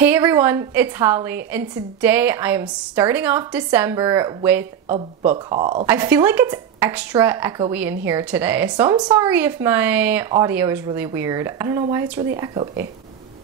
Hey everyone, it's Holly, and today I am starting off December with a book haul. I feel like it's extra echoey in here today, so I'm sorry if my audio is really weird. I don't know why it's really echoey.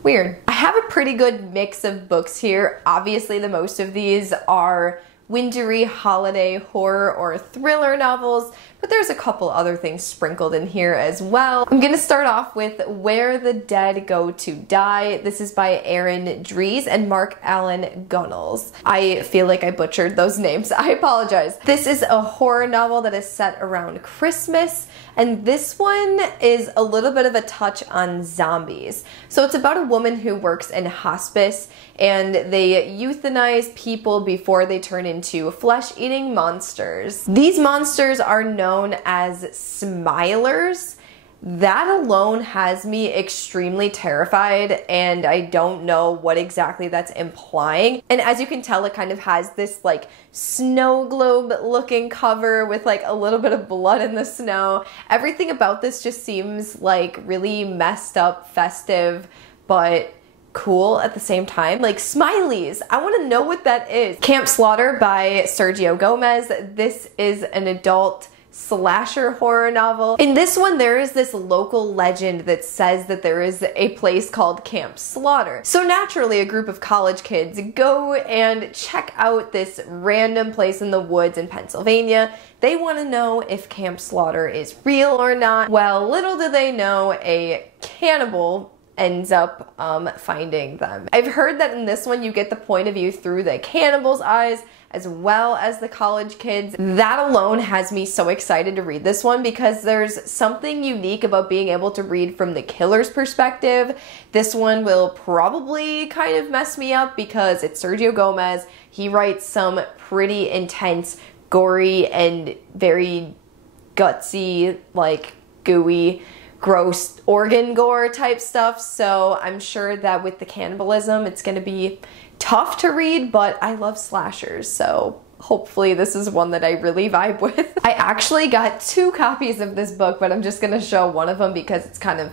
Weird. I have a pretty good mix of books here. Obviously, the most of these are wintry holiday horror or thriller novels, but there's a couple other things sprinkled in here as well. I'm gonna start off with Where the Dead Go to Die. This is by Aaron Dries and Mark Allen Gunnels. I feel like I butchered those names. I apologize. This is a horror novel that is set around Christmas, and this one is a little bit of a touch on zombies. So it's about a woman who works in hospice, and they euthanize people before they turn into flesh-eating monsters. These monsters are known as smilers. That alone has me extremely terrified, and I don't know what exactly that's implying. And as you can tell, it kind of has this like snow globe looking cover with like a little bit of blood in the snow. Everything about this just seems like really messed up, festive, but cool at the same time. Like smileys, I want to know what that is. Camp Slaughter by Sergio Gomez. This is an adult slasher horror novel. In this one, there is this local legend that says that there is a place called Camp Slaughter. So naturally, a group of college kids go and check out this random place in the woods in Pennsylvania. They want to know if Camp Slaughter is real or not. Well, little do they know, a cannibal ends up finding them. I've heard that in this one you get the point of view through the cannibal's eyes as well as the college kids. That alone has me so excited to read this one because there's something unique about being able to read from the killer's perspective. This one will probably kind of mess me up because it's Sergio Gomez. He writes some pretty intense, gory, and very gutsy, like gooey, gross organ gore type stuff, so I'm sure that with the cannibalism it's gonna be tough to read, but I love slashers, so hopefully this is one that I really vibe with. I actually got 2 copies of this book, but I'm just gonna show one of them because it's kind of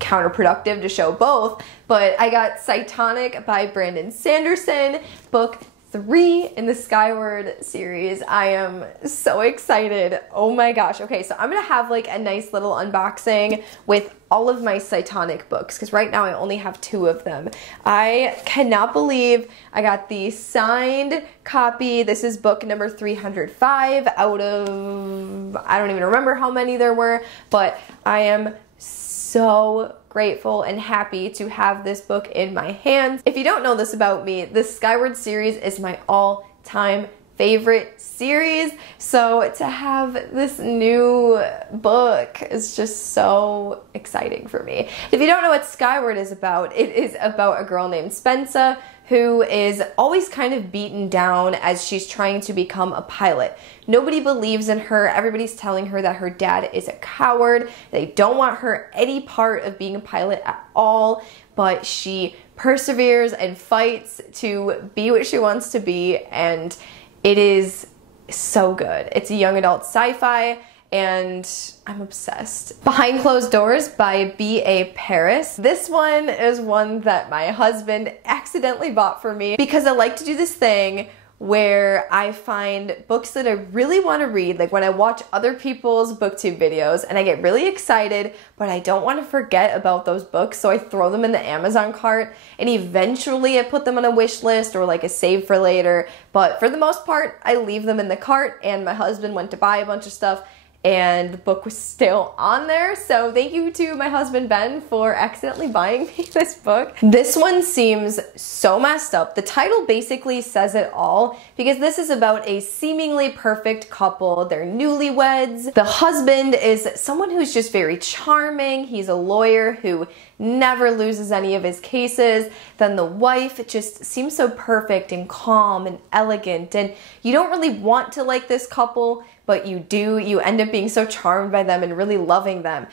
counterproductive to show both. But I got Cytonic by Brandon Sanderson, book 3 in the Skyward series. I am so excited. Oh my gosh. Okay, so I'm gonna have like a nice little unboxing with all of my Cytonic books because right now I only have 2 of them. I cannot believe I got the signed copy. This is book number 305 out of, I don't even remember how many there were, but I am so grateful and happy to have this book in my hands. If you don't know this about me, the Skyward series is my all-time favorite series, so to have this new book is just so exciting for me. If you don't know what Skyward is about, it is about a girl named Spensa who is always kind of beaten down as she's trying to become a pilot. Nobody believes in her. Everybody's telling her that her dad is a coward. They don't want her any part of being a pilot at all, but she perseveres and fights to be what she wants to be, and it is so good. It's a young adult sci-fi, and I'm obsessed. Behind Closed Doors by B.A. Paris. This one is one that my husband accidentally bought for me because I like to do this thing where I find books that I really want to read, like when I watch other people's booktube videos and I get really excited, but I don't want to forget about those books, so I throw them in the Amazon cart, and eventually I put them on a wish list or like a save for later, but for the most part, I leave them in the cart, and my husband went to buy a bunch of stuff, and the book was still on there, so thank you to my husband Ben for accidentally buying me this book. This one seems so messed up. The title basically says it all because this is about a seemingly perfect couple. They're newlyweds. The husband is someone who's just very charming. He's a lawyer who never loses any of his cases. Then the wife just seems so perfect and calm and elegant, and you don't really want to like this couple, but you do. You end up being so charmed by them and really loving them.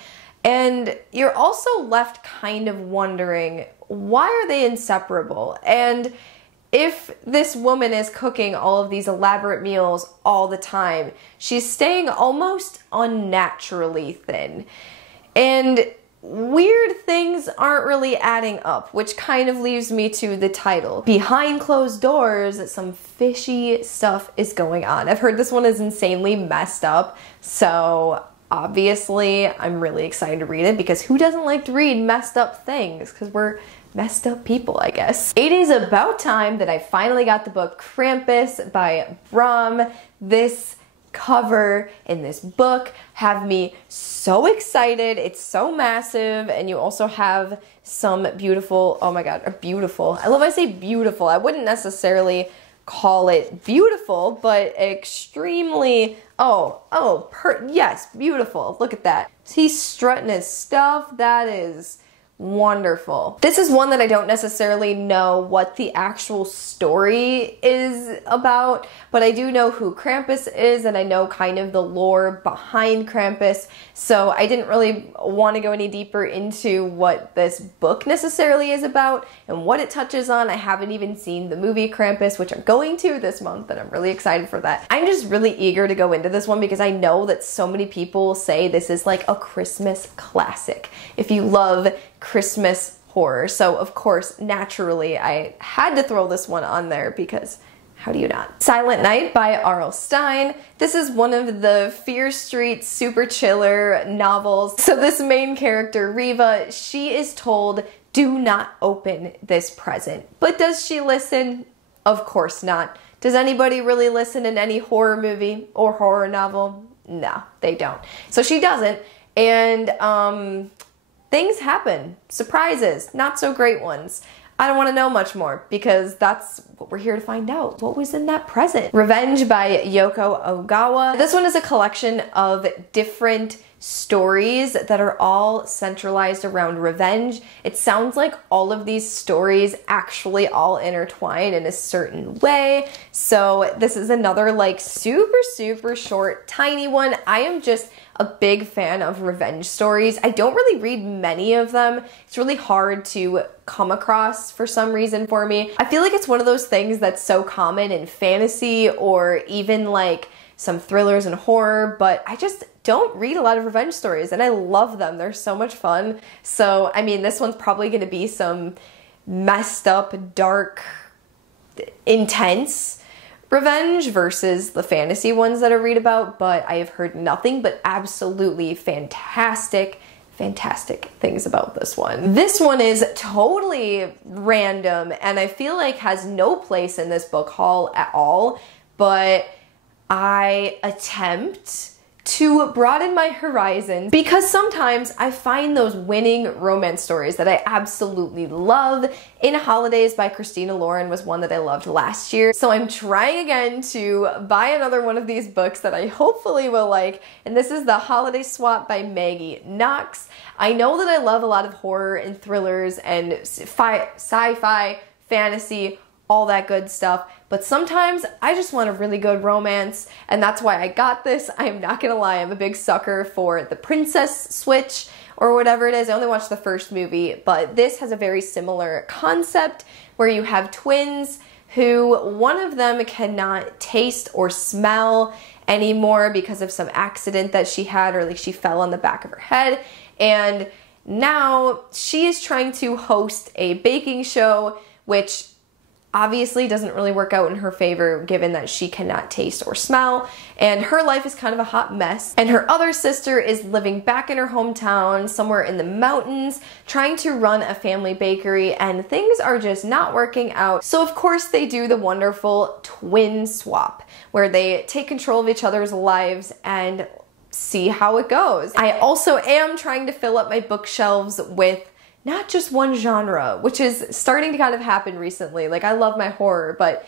And you're also left kind of wondering, why are they inseparable? And if this woman is cooking all of these elaborate meals all the time, she's staying almost unnaturally thin. And weird things aren't really adding up, which kind of leaves me to the title. Behind closed doors, some fishy stuff is going on. I've heard this one is insanely messed up, so obviously I'm really excited to read it because who doesn't like to read messed up things? Because we're messed up people, I guess. It is about time that I finally got the book Krampus by Bram. This cover in this book have me so excited. It's so massive, and you also have some beautiful, oh my god, beautiful. I love I say beautiful. I wouldn't necessarily call it beautiful, but extremely, yes, beautiful. Look at that. He's strutting his stuff. That is wonderful. This is one that I don't necessarily know what the actual story is about, but I do know who Krampus is, and I know kind of the lore behind Krampus, so I didn't really want to go any deeper into what this book necessarily is about and what it touches on. I haven't even seen the movie Krampus, which I'm going to this month, and I'm really excited for that. I'm just really eager to go into this one because I know that so many people say this is like a Christmas classic. If you love Christmas horror. So of course, naturally, I had to throw this one on there because how do you not? Silent Night by R.L. Stine. This is one of the Fear Street super chiller novels. So this main character, Riva, she is told, do not open this present. But does she listen? Of course not. Does anybody really listen in any horror movie or horror novel? No, they don't. So she doesn't. And things happen. Surprises. Not so great ones. I don't want to know much more because that's what we're here to find out. What was in that present? Revenge by Yoko Ogawa. This one is a collection of different stories that are all centralized around revenge. It sounds like all of these stories actually all intertwine in a certain way. So this is another like super short, tiny one. I am just a big fan of revenge stories. I don't really read many of them. It's really hard to come across for some reason for me. I feel like it's one of those things that's so common in fantasy or even like some thrillers and horror, but I just don't read a lot of revenge stories and I love them. They're so much fun. So, I mean, this one's probably gonna be some messed up, dark, intense revenge versus the fantasy ones that I read about, but I have heard nothing but absolutely fantastic things about this one. This one is totally random and I feel like has no place in this book haul at all, but I attempt to broaden my horizons because sometimes I find those winning romance stories that I absolutely love. In Holidays by Christina Lauren was one that I loved last year. So I'm trying again to buy another one of these books that I hopefully will like. And this is The Holiday Swap by Maggie Knox. I know that I love a lot of horror and thrillers and sci-fi, fantasy, all that good stuff. But sometimes I just want a really good romance, and that's why I got this. I am not gonna lie, I'm a big sucker for the Princess Switch or whatever it is. I only watched the first movie, but this has a very similar concept where you have twins who one of them cannot taste or smell anymore because of some accident that she had, or like she fell on the back of her head. And now she is trying to host a baking show, which obviously doesn't really work out in her favor given that she cannot taste or smell, and her life is kind of a hot mess. And her other sister is living back in her hometown somewhere in the mountains trying to run a family bakery, and things are just not working out. So of course they do the wonderful twin swap where they take control of each other's lives and see how it goes. I also am trying to fill up my bookshelves with not just one genre, which is starting to kind of happen recently. Like, I love my horror, but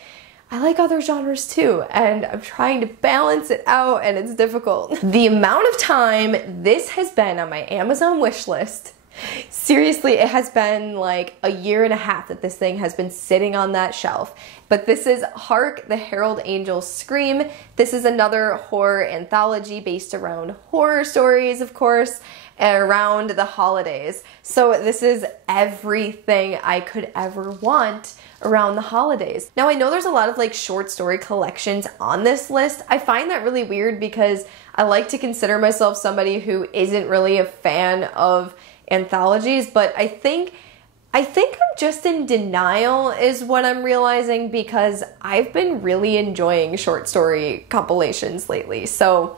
I like other genres too, and I'm trying to balance it out, and it's difficult. The amount of time this has been on my Amazon wish list, seriously, it has been like a year and a half that this thing has been sitting on that shelf. But this is Hark! The Herald Angels Scream. This is another horror anthology based around horror stories, of course, around the holidays. So this is everything I could ever want around the holidays. Now I know there's a lot of like short story collections on this list. I find that really weird because I like to consider myself somebody who isn't really a fan of anthologies, but I think I'm just in denial is what I'm realizing, because I've been really enjoying short story compilations lately. So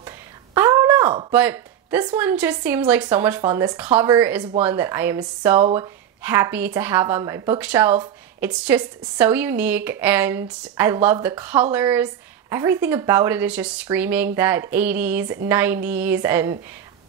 I don't know, but this one just seems like so much fun. This cover is one that I am so happy to have on my bookshelf. It's just so unique and I love the colors. Everything about it is just screaming that 80s, 90s, and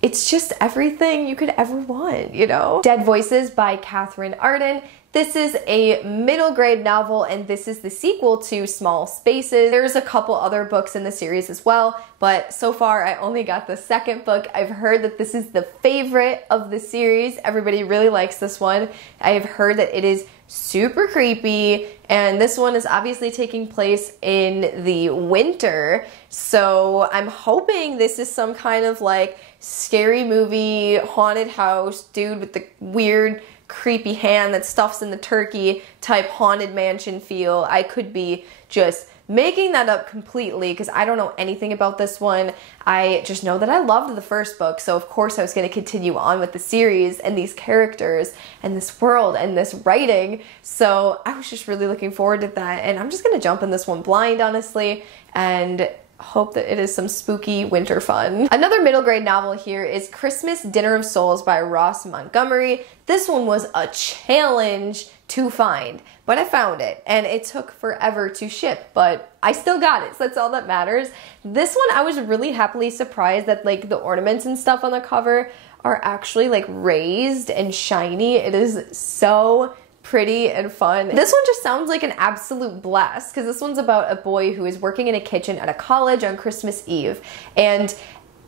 it's just everything you could ever want, you know? Dead Voices by Catherine Arden. This is a middle grade novel, and this is the sequel to Small Spaces. There's a couple other books in the series as well, but so far I only got the second book. I've heard that this is the favorite of the series. Everybody really likes this one. I have heard that it is super creepy, and this one is obviously taking place in the winter, so I'm hoping this is some kind of like scary movie, haunted house, dude with the weird creepy hand that stuffs in the turkey type haunted mansion feel. I could be just making that up completely because I don't know anything about this one. I just know that I loved the first book, so of course I was going to continue on with the series and these characters and this world and this writing, so I was just really looking forward to that, and I'm just going to jump in this one blind, honestly, and hope that it is some spooky winter fun. Another middle grade novel here is Christmas Dinner of Souls by Ross Montgomery. This one was a challenge to find, but I found it, and it took forever to ship, but I still got it, so that's all that matters. This one I was really happily surprised that like the ornaments and stuff on the cover are actually like raised and shiny. It is so pretty and fun. This one just sounds like an absolute blast because this one's about a boy who is working in a kitchen at a college on Christmas Eve, and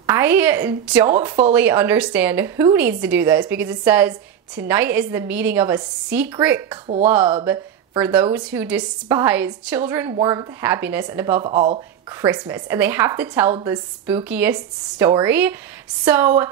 I don't fully understand who needs to do this because it says tonight is the meeting of a secret club for those who despise children, warmth, happiness, and above all, Christmas. And they have to tell the spookiest story. So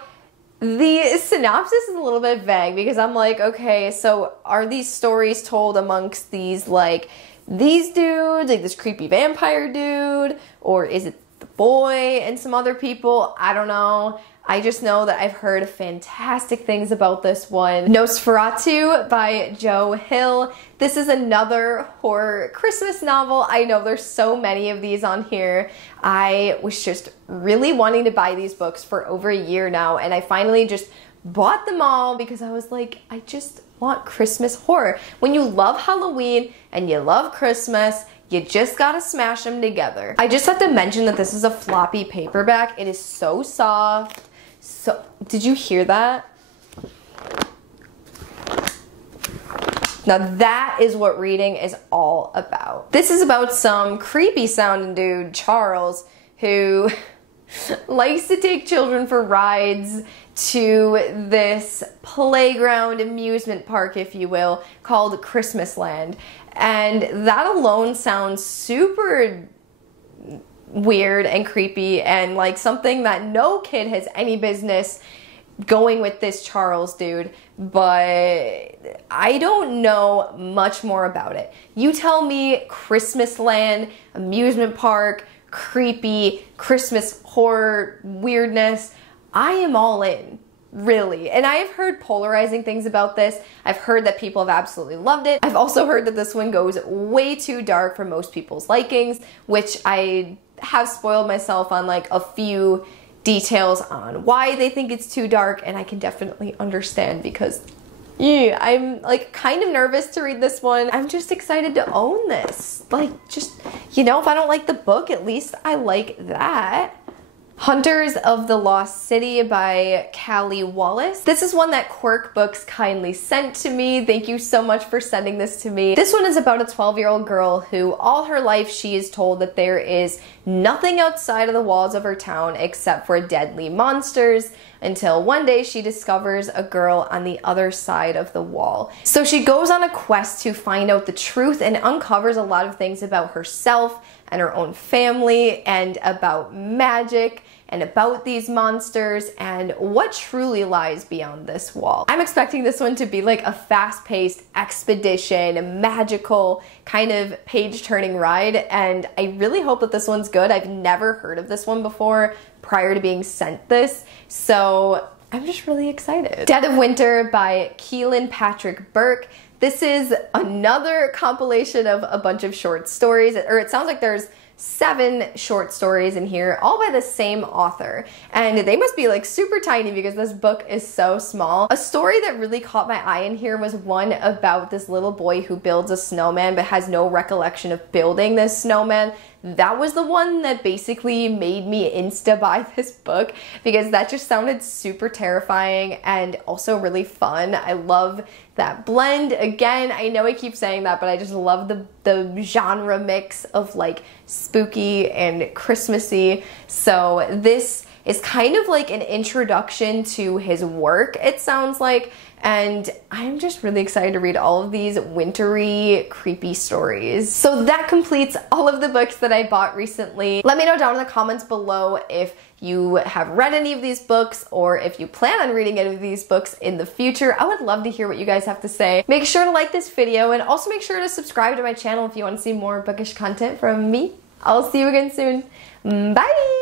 the synopsis is a little bit vague because I'm like, okay, so are these stories told amongst these, like, these dudes, like this creepy vampire dude, or is it the boy and some other people? I don't know. I just know that I've heard fantastic things about this one. Nosferatu by Joe Hill. This is another horror Christmas novel. I know there's so many of these on here. I was just really wanting to buy these books for over a year now, and I finally just bought them all because I was like, I just want Christmas horror. When you love Halloween and you love Christmas, you just gotta smash them together. I just have to mention that this is a floppy paperback. It is so soft. So, did you hear that? Now that is what reading is all about. This is about some creepy sounding dude, Charles, who likes to take children for rides to this playground amusement park, if you will, called Christmasland. And that alone sounds super weird and creepy and like something that no kid has any business going with this Charles dude, but I don't know much more about it. You tell me Christmasland, amusement park, creepy, Christmas horror weirdness, I am all in. Really. And I have heard polarizing things about this. I've heard that people have absolutely loved it. I've also heard that this one goes way too dark for most people's likings, which I have spoiled myself on like a few details on why they think it's too dark, and I can definitely understand because yeah, I'm like kind of nervous to read this one. I'm just excited to own this. Like, just, you know, if I don't like the book, at least I like that. Hunters of the Lost City by Callie Wallace. This is one that Quirk Books kindly sent to me. Thank you so much for sending this to me. This one is about a 12-year-old girl who all her life she is told that there is nothing outside of the walls of her town except for deadly monsters, until one day she discovers a girl on the other side of the wall. So she goes on a quest to find out the truth and uncovers a lot of things about herself and her own family and about magic and about these monsters and what truly lies beyond this wall. I'm expecting this one to be like a fast-paced expedition, magical kind of page-turning ride, and I really hope that this one's good. I've never heard of this one before prior to being sent this, so I'm just really excited. Dead of Winter by Keelan Patrick Burke. This is another compilation of a bunch of short stories, or it sounds like there's 7 short stories in here, all by the same author. And they must be like super tiny because this book is so small. A story that really caught my eye in here was one about this little boy who builds a snowman but has no recollection of building this snowman. That was the one that basically made me insta buy this book because that just sounded super terrifying and also really fun. I love that blend. Again, I know I keep saying that, but I just love the genre mix of like spooky and Christmassy. So this is kind of like an introduction to his work, it sounds like, and I'm just really excited to read all of these wintry, creepy stories. So that completes all of the books that I bought recently. Let me know down in the comments below if you have read any of these books or if you plan on reading any of these books in the future. I would love to hear what you guys have to say. Make sure to like this video and also make sure to subscribe to my channel if you want to see more bookish content from me. I'll see you again soon. Bye!